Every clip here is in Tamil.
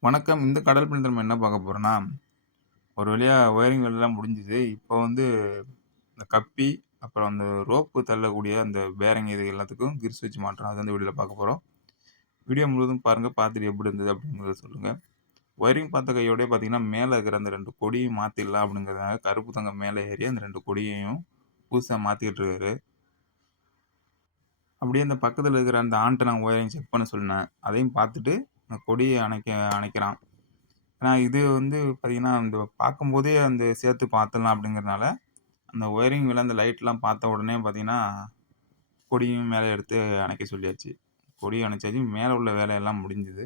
வணக்கம். இந்த கடல் பயணத்துல நம்ம என்ன பார்க்க போறோம்னா, ஒரு வழியா ஒயரிங் வேலைலாம் முடிஞ்சுது. இப்போ வந்து இந்த கப்பி, அப்புறம் அந்த ரோப்பு தள்ளக்கூடிய அந்த பேரிங் இது எல்லாத்துக்கும் கிரிஸ் வச்சு மாட்டுறோம். அது வந்து வீடியோல பார்க்க போறோம். வீடியோ முழுவதும் பாருங்க. பார்த்துட்டு எப்படி இருந்தது அப்படிங்கிறத சொல்லுங்க. ஒயரிங் பார்த்த கையோடய பார்த்தீங்கன்னா, மேலே இருக்கிற அந்த ரெண்டு கொடியும் மாற்றிடலாம் அப்படிங்கிறதுக்காக கருப்பு தங்க மேலே ஏறி அந்த ரெண்டு கொடியையும் புதுசாக மாற்றிக்கிட்டு இருக்காரு. அப்படியே அந்த பக்கத்தில் இருக்கிற அந்த ஆண்டனா ஒயரிங் செக் பண்ண சொன்னேன். அதையும் பார்த்துட்டு அந்த கொடியை அணைக்க அணைக்கிறான். ஏன்னா இது வந்து பார்த்திங்கன்னா அந்த பார்க்கும்போதே அந்த சேர்த்து பார்த்துடலாம் அப்படிங்கிறனால அந்த ஒயரிங் விழுந்த அந்த லைட்லாம் பார்த்த உடனே பார்த்தீங்கன்னா, கொடியும் மேலே எடுத்து அணைக்க சொல்லியாச்சு. கொடியை அணைச்சாச்சு. மேலே உள்ள வேலையெல்லாம் முடிஞ்சுது.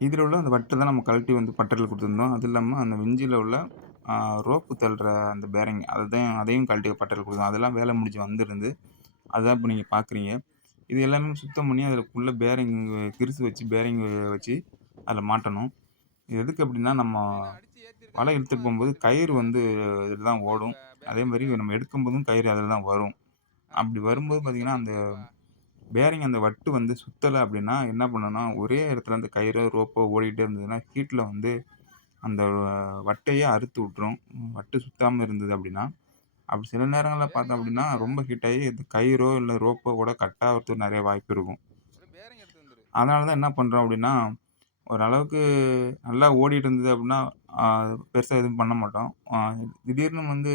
இதில் உள்ள அந்த வட்டை தான் நம்ம கழட்டி வந்து பட்டறையில கொடுத்துருந்தோம் அது இல்லாமல் அந்த விஞ்சியில் உள்ள ரோப்பு தள்ளுற அந்த பேரிங் அதுதான் அதையும் கழட்டி பட்டையில் கொடுக்கும் அதெல்லாம் வேலை முடிஞ்சு வந்துருந்து அதுதான் இப்போ நீங்கள் பார்க்குறீங்க. இது எல்லாமே சுத்தம் பண்ணி அதுக்குள்ள பேரிங் கிருசு வச்சு பேரிங் வச்சு அதில் மாட்டணும். இது எதுக்கு அப்படின்னா, நம்ம வலை இழுத்துட்டு போகும்போது கயிறு வந்து இதில் தான் ஓடும். அதே மாதிரி நம்ம எடுக்கும்போதும் கயிறு அதில் தான் வரும். அப்படி வரும்போது பார்த்திங்கன்னா அந்த பேரிங் அந்த வட்டு வந்து சுத்தலை அப்படின்னா, என்ன பண்ணணும்னா, ஒரே இடத்துல அந்த கயிறோ, ரோப்போ ஓடிக்கிட்டே இருந்ததுன்னா, ஹீட்டில் வந்து அந்த வட்டையே அறுத்து விட்டுரும். வட்டு சுத்தாம இருந்தது அப்படின்னா. அப்படி சில நேரங்கள்ல பார்த்தோம் அப்படின்னா, ரொம்ப ஹீட் ஆகி கயிறோ, இல்ல ரோப்போ கூட கட் ஆகுறதுக்கு நெறைய வாய்ப்பு இருக்கும். அதனால தான் என்ன பண்றோம் அப்படின்னா, ஓரளவுக்கு நல்லா ஓடிட்டு இருந்தது அப்படின்னா, ஆ பெருசா எதுவும் பண்ண மாட்டோம். திடீர்னு வந்து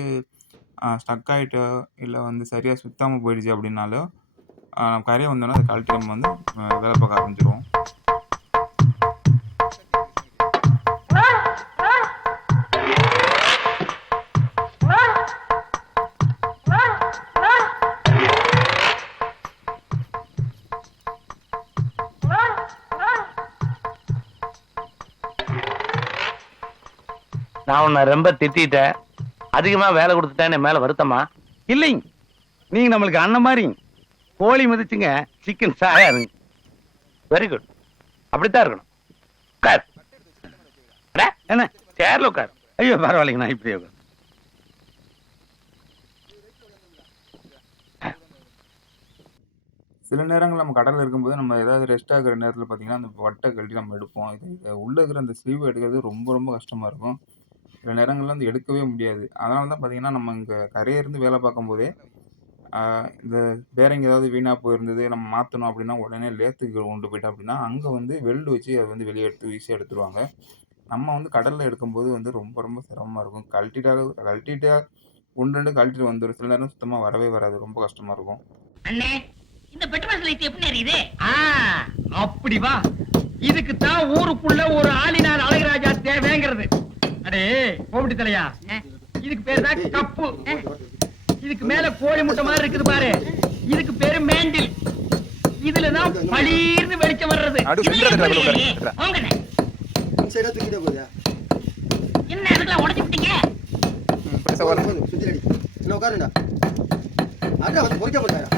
ஸ்டக் ஆயிட்டோ, இல்ல வந்து சரியா சுத்தாம போயிடுச்சு அப்படின்னாலோ, ஆ கரை வந்தோனே அத நம்ம வந்து வேலை பார்க்க ஆரம்பிச்சுருவோம். நான் உன்னை ரொம்ப திட்டிட்டேன். அதிகமா வேலை கொடுத்துட்டேன் மேல வருத்தமா? இல்லைங்க. நீங்க நம்மளுக்கு அண்ணன் மாதிரி. கோழி மிதிச்சுங்க சிக்கன் சாயாது வெரி குட் அப்படித்தான் இருக்கணும். உட்கார். என்ன? சேர்ல உட்கார். ஐயோ பரவாயில்லைங்க நான் இப்படியே. சில நேரங்கள்ல நம்ம கடல்ல இருக்கும்போது, நம்ம ஏதாவது ரெஸ்ட் ஆகுற நேரத்தில பார்த்தீங்கன்னா, அந்த வட்ட கழட்டி நம்ம எடுப்போம். இது உள்ள இருக்கிற அந்த ஸ்லீவ் எடுக்கிறது ரொம்ப ரொம்ப கஷ்டமா இருக்கும். சில நேரங்கள்ல வந்து எடுக்கவே முடியாது. அதனால தான் பார்த்தீங்கன்னா, நம்ம இங்க கரைய இருந்து வேலை பார்க்கும்போதே, இந்த பேரிங் ஏதாவது வீணா போயிருந்தது, நம்ம மாத்தணும் அப்படின்னா, உடனே லேத்துக்கு கொண்டு போயிட்டோம் அப்படின்னா, அங்க வந்து வெல்டு வச்சு அத வந்து வெளிய எடுத்து ஈஸியா எடுத்துருவாங்க. நம்ம வந்து கடல்ல எடுக்கும்போது வந்து ரொம்ப ரொம்ப சிரமமா இருக்கும். கழட்டிட்டாலும் கழட்டிட்டா 1, 2 கழட்டிட்டு வந்துரும். சில நேரம் சுத்தமா வரவே வராது. ரொம்ப கஷ்டமா இருக்கும். அண்ணே இந்த பெட்ரோல் லைட் எப்படி எரியுது ஆ, அப்படி வா இதுக்கு தான் ஊருக்குள்ள ஒரு ஆளினார் அழகுராஜா தேவைங்கிறது அடே கோபிட்டி தலையா? இதுக்கு பேரு தான் கப்பு. இதுக்கு மேல கோழி முட்டை மாதிரி இருக்குது பாரு. இதுக்கு பேரு மேண்டில். இதுலதான் பளீர்னு வெளிச்சம் வர்றது. என்ன அதுக்கெல்லாம் உடச்சு விட்டீங்க? உட்காருடா. அதான் வந்து பொறிக்க போட்டாரா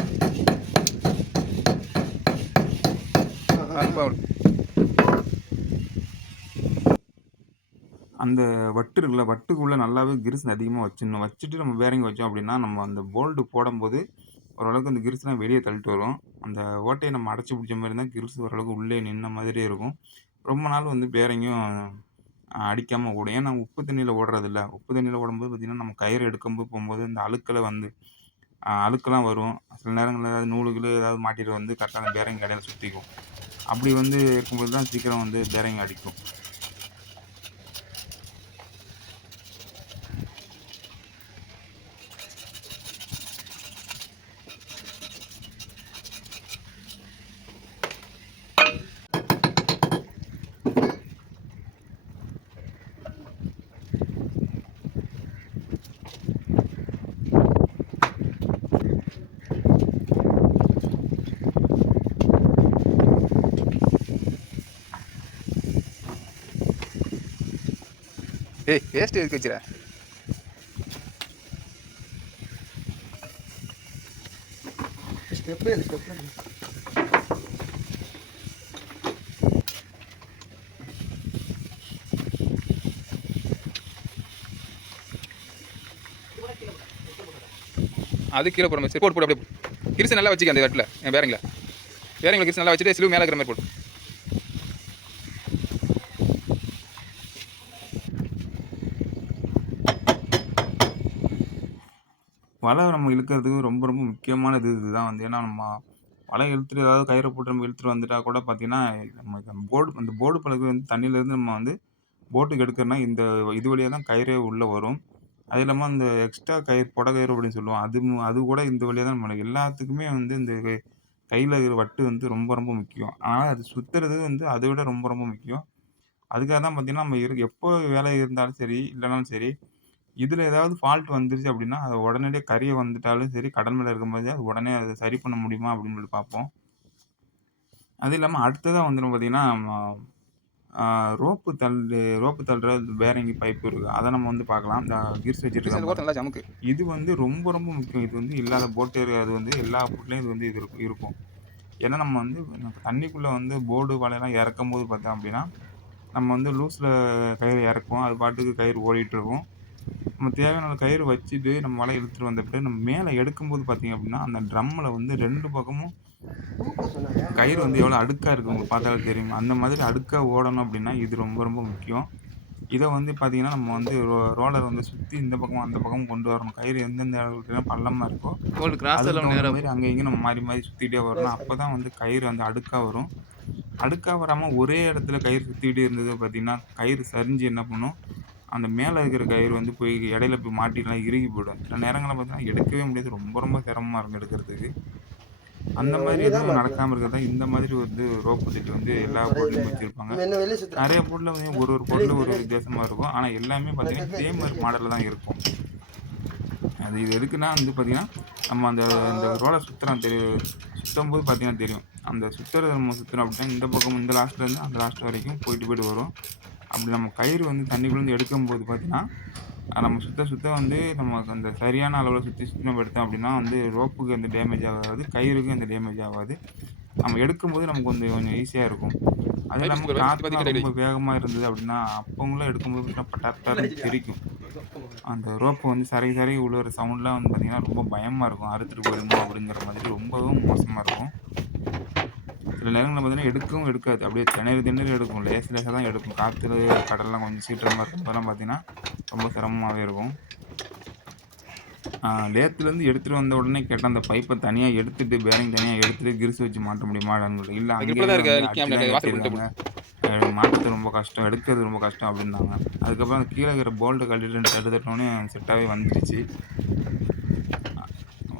அந்த வட்டு இருக்குல்ல, வட்டுக்குள்ளே நல்லாவே கிரிசு அதிகமாக வச்சிடணும். வச்சுட்டு நம்ம பேரிங் வச்சோம் அப்படின்னா, நம்ம அந்த போல்டு போடும்போது ஓரளவுக்கு அந்த கிரிஸ்லாம் வெளியே தள்ளிட்டு வரும். அந்த ஓட்டையை நம்ம அடைச்சி பிடிச்ச மாதிரி தான் கிரிஸ் ஓரளவுக்கு உள்ளே நின்ன மாதிரியே இருக்கும். ரொம்ப நாள் வந்து பேரங்கும் அடிக்காமல் ஓடும். ஏன்னா உப்பு தண்ணியில் ஓடுறதில்ல. உப்பு தண்ணியில் ஓடும்போது பார்த்திங்கன்னா நம்ம கயிறு எடுக்கும்போது போகும்போது இந்த அழுக்கில் வந்து அழுக்கெல்லாம் வரும். சில நேரங்களில் ஏதாவது நூலு ஏதாவது மாட்டிட்டு வந்து கரெக்டான அந்த பேரிங் இடையில சுற்றிக்கும் அப்படி வந்து இருக்கும்போது தான் சீக்கிரம் வந்து பேரங்கி அடிக்கும். ஏய் வேஸ்ட் எதுக்கு வச்சுற? ஸ்டெப் இல்லை ஸ்டெப் அது கீழே போகிற மாதிரி சரி போட்டு போட்டு அப்படியே கிரிசு நல்லா வச்சுக்க அந்த இடத்துல. என் பேரங்கள பேரங்கள கிரிசு நல்லா வச்சுட்டு சிலுவு மேலே இருக்கிற மாதிரி போட்டு வலை நம்ம இழுக்கிறதுக்கு ரொம்ப ரொம்ப முக்கியமானது இதுதான் வந்து. ஏன்னா நம்ம வலை இழுத்துட்டு ஏதாவது கயிறை போட்டு நம்ம இழுத்துட்டு வந்துட்டா கூட பார்த்தீங்கன்னா நம்ம போர்டு அந்த போர்டு பழகு வந்து தண்ணியிலேருந்து நம்ம வந்து போட்டுக்கு எடுக்கிறோன்னா இந்த இது வழியாக தான் கயிறே உள்ளே வரும். அது இல்லாமல் அந்த எக்ஸ்ட்ரா கயிறு புட கயிறு அப்படின்னு சொல்லுவோம். அது அது கூட இந்த வழியாக தான் நம்ம எல்லாத்துக்குமே வந்து இந்த கையில் இருக்கிற வட்டு வந்து ரொம்ப ரொம்ப முக்கியம். அதனால் அது சுற்றுறது வந்து அதை விட ரொம்ப ரொம்ப முக்கியம். அதுக்காக தான் பார்த்திங்கன்னா நம்ம இரு எப்போ வேலை இருந்தாலும் சரி இல்லைனாலும் சரி இதில் ஏதாவது ஃபால்ட் வந்துருச்சு அப்படின்னா அதை உடனடியாக கறியை வந்துட்டாலும் சரி கடல் மேலே இருக்கும்போது அது உடனே அதை சரி பண்ண முடியுமா அப்படின்னு சொல்லி பார்ப்போம். அது இல்லாமல் அடுத்ததாக வந்து நம்ம பார்த்தீங்கன்னா ரோப்பு தள்ளு ரோப்பு தள்ளுற பேரிங் பைப்பு இருக்குது அதை நம்ம வந்து பார்க்கலாம். இந்த கிர்ஸ் வச்சுட்டு இது வந்து ரொம்ப ரொம்ப முக்கியம். இது வந்து இல்லாத போட்டு அது வந்து எல்லா போட்லேயும் இது வந்து இது இருக்கும் இருக்கும். ஏன்னா நம்ம வந்து தண்ணிக்குள்ளே வந்து போர்டு வலையெல்லாம் இறக்கும் போது பார்த்தோம் அப்படின்னா நம்ம வந்து லூஸில் கயிறு இறக்குவோம். அது பாட்டுக்கு கயிறு ஓடிட்டு இருக்கும். நம்ம தேவையான கயிறு வச்சுட்டு நம்ம வலை இழுத்துட்டு வந்த பிறகு நம்ம மேலே எடுக்கும்போது பார்த்தீங்க அப்படின்னா அந்த ட்ரம்மில் வந்து ரெண்டு பக்கமும் கயிறு வந்து எவ்வளோ அடுக்காக இருக்குது உங்களுக்கு பார்த்தாலே தெரியும். அந்த மாதிரி அடுக்காக ஓடணும் அப்படின்னா இது ரொம்ப ரொம்ப முக்கியம். இதை வந்து பார்த்தீங்கன்னா நம்ம வந்து ரோ ரோலர் வந்து சுற்றி இந்த பக்கம் அந்த பக்கம் கொண்டு வரணும். கயிறு எந்தெந்த இடத்துல பள்ளமாக இருக்கோ நேரம். மாதிரி அங்கே இங்கே நம்ம மாறி மாறி சுற்றிட்டே வரணும். அப்போ தான் வந்து கயிறு வந்து அடுக்காக வரும். அடுக்காக வராமல் ஒரே இடத்துல கயிறு சுற்றிக்கிட்டே இருந்தது பார்த்தீங்கன்னா கயிறு சரிஞ்சு என்ன பண்ணும்? அந்த மேலே இருக்கிற கயிறு வந்து போய் இடையில போய் மாட்டிலாம் இறுகி போயிடும். சில நேரங்களில் பார்த்தீங்கன்னா எடுக்கவே முடியாது. ரொம்ப ரொம்ப சிரமமாக இருக்கும் எடுக்கிறதுக்கு. அந்த மாதிரி எதுவும் நடக்காமல் இருக்கிறதா? இந்த மாதிரி வந்து ரோப்பு திட்டு வந்து எல்லா போட்லையும் வச்சுருப்பாங்க. நிறைய பொருளில் வந்து ஒரு ஒரு பொருள் ஒரு வித்தியாசமாக இருக்கும். ஆனால் எல்லாமே பார்த்தீங்கன்னா மாதிரி மாடலில் தான் இருக்கும். அது இது எதுக்குன்னா வந்து பார்த்தீங்கன்னா நம்ம அந்த அந்த ரோலை சுற்றுறோம் தெரி சுற்றும் போது பார்த்தீங்கன்னா தெரியும். அந்த சுற்றுறது நம்ம சுற்றுறோம் அப்படின்னா இந்த பக்கம் இந்த லாஸ்ட்லேருந்து அந்த லாஸ்ட் வரைக்கும் போயிட்டு போயிட்டு வரும். அப்படி நம்ம கயிறு வந்து தண்ணிக்குள்ளேருந்து எடுக்கும்போது பார்த்தீங்கன்னா நம்ம சுத்த சுத்த வந்து நம்ம அந்த சரியான அளவில் சுற்றி சுற்றி நம்ம எடுத்தோம் அப்படின்னா வந்து ரோப்புக்கு எந்த டேமேஜ் ஆகாது கயிறுக்கு எந்த டேமேஜ் ஆகாது. நம்ம எடுக்கும்போது நமக்கு கொஞ்சம் கொஞ்சம் ஈஸியாக இருக்கும். அது இல்லாமல் காற்று. ரொம்ப வேகமாக இருந்தது அப்படின்னா அப்பவங்களும் எடுக்கும்போது பட்டாப்டாருன்னு தெரிக்கும் அந்த ரோப்பு வந்து சரி சரி உழுவுற சவுண்ட்லாம் வந்து பார்த்தீங்கன்னா ரொம்ப பயமாக இருக்கும். அறுத்துட்டு போயிடுமோ அப்படிங்கிற மாதிரி ரொம்பவும் மோசமாக இருக்கும். சில நேரங்களில் பார்த்தீங்கன்னா எடுக்கவும் எடுக்காது. அப்படியே திணறி திணறி எடுக்கும். லேஸ் லேசாக தான் எடுக்கும். காற்று கடல்லாம் கொஞ்சம் சீற்றமாக இருக்கும்போதெல்லாம் பார்த்தீங்கன்னா ரொம்ப சிரமமாகவே இருக்கும். லேத்துலேருந்து எடுத்துகிட்டு வந்த உடனே கேட்டால் அந்த பைப்பை தனியாக எடுத்துட்டு பேரிங் தனியாக எடுத்துட்டு கிரிசு வச்சு மாட்ட முடியுமா? இல்லை அங்கே மாட்டுறது ரொம்ப கஷ்டம். எடுக்கிறது ரொம்ப கஷ்டம் அப்படின்னாங்க. அதுக்கப்புறம் அந்த கீழே இருக்கிற போல்ட்டை கழட்டிட்டு தட்டு தட்டினோடனே செட்டாகவே வந்துடுச்சு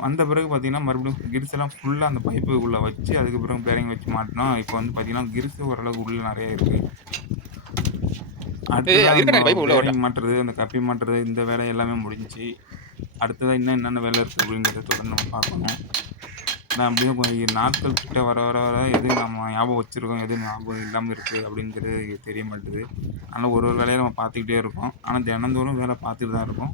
வந்த பிறகு பார்த்தீங்கன்னா மறுபடியும் கிரிஸ் எல்லாம் ஃபுல்லாக அந்த பைப்பு உள்ளே வச்சு அதுக்கு பிறகு பேரிங் வச்சு மாட்டினோம் இப்போ வந்து பார்த்தீங்கன்னா கிரிஸ் ஓரளவுக்கு உள்ள நிறைய இருக்குது பேரிங் மாட்டுறது அந்த கப்பி மாட்டுறது இந்த வேலை எல்லாமே முடிஞ்சுச்சு அடுத்ததாக இன்னும் என்னென்ன வேலை இருக்குது அப்படிங்கிறத தொடர்ந்து நம்ம பார்க்கணும். நான் அப்படியே கொஞ்சம் நாட்கள் கிட்ட வர வர வர எது நம்ம ஞாபகம் வச்சுருக்கோம் எது ஞாபகம் இல்லாமல் இருக்குது அப்படிங்கிறது தெரிய மாட்டுது. அதனால் ஒரு ஒரு வேலையை நம்ம பார்த்துக்கிட்டே இருக்கோம். ஆனால் தினந்தோறும் வேலை பார்த்துட்டு தான் இருக்கோம்.